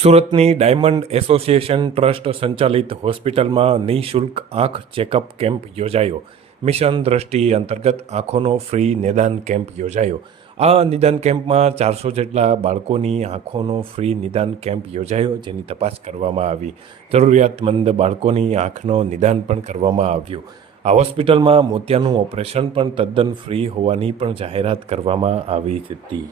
સુરતની diamond association trust સંચાલિત હોસ્પિટલમાં નિઃશુલ્ક આંખ ચેકઅપ કેમ્પ યોજાયો. મિશન દ્રષ્ટિ અંતર્ગત આંખોનો ફ્રી નિદાન કેમ્પ યોજાયો. આ નિદાન કેમ્પમાં 400 જેટલા બાળકોની આંખોનો ફ્રી નિદાન કેમ્પ યોજાયો, જેની તપાસ કરવામાં આવી. જરૂરિયાતમંદ બાળકોની આંખનો નિદાન પણ કરવામાં આવ્યું. આ હોસ્પિટલમાં મોતિયાનું ઓપરેશન પણ તદ્દન ફ્રી હોવાની પણ જાહેરાત કરવામાં આવી હતી.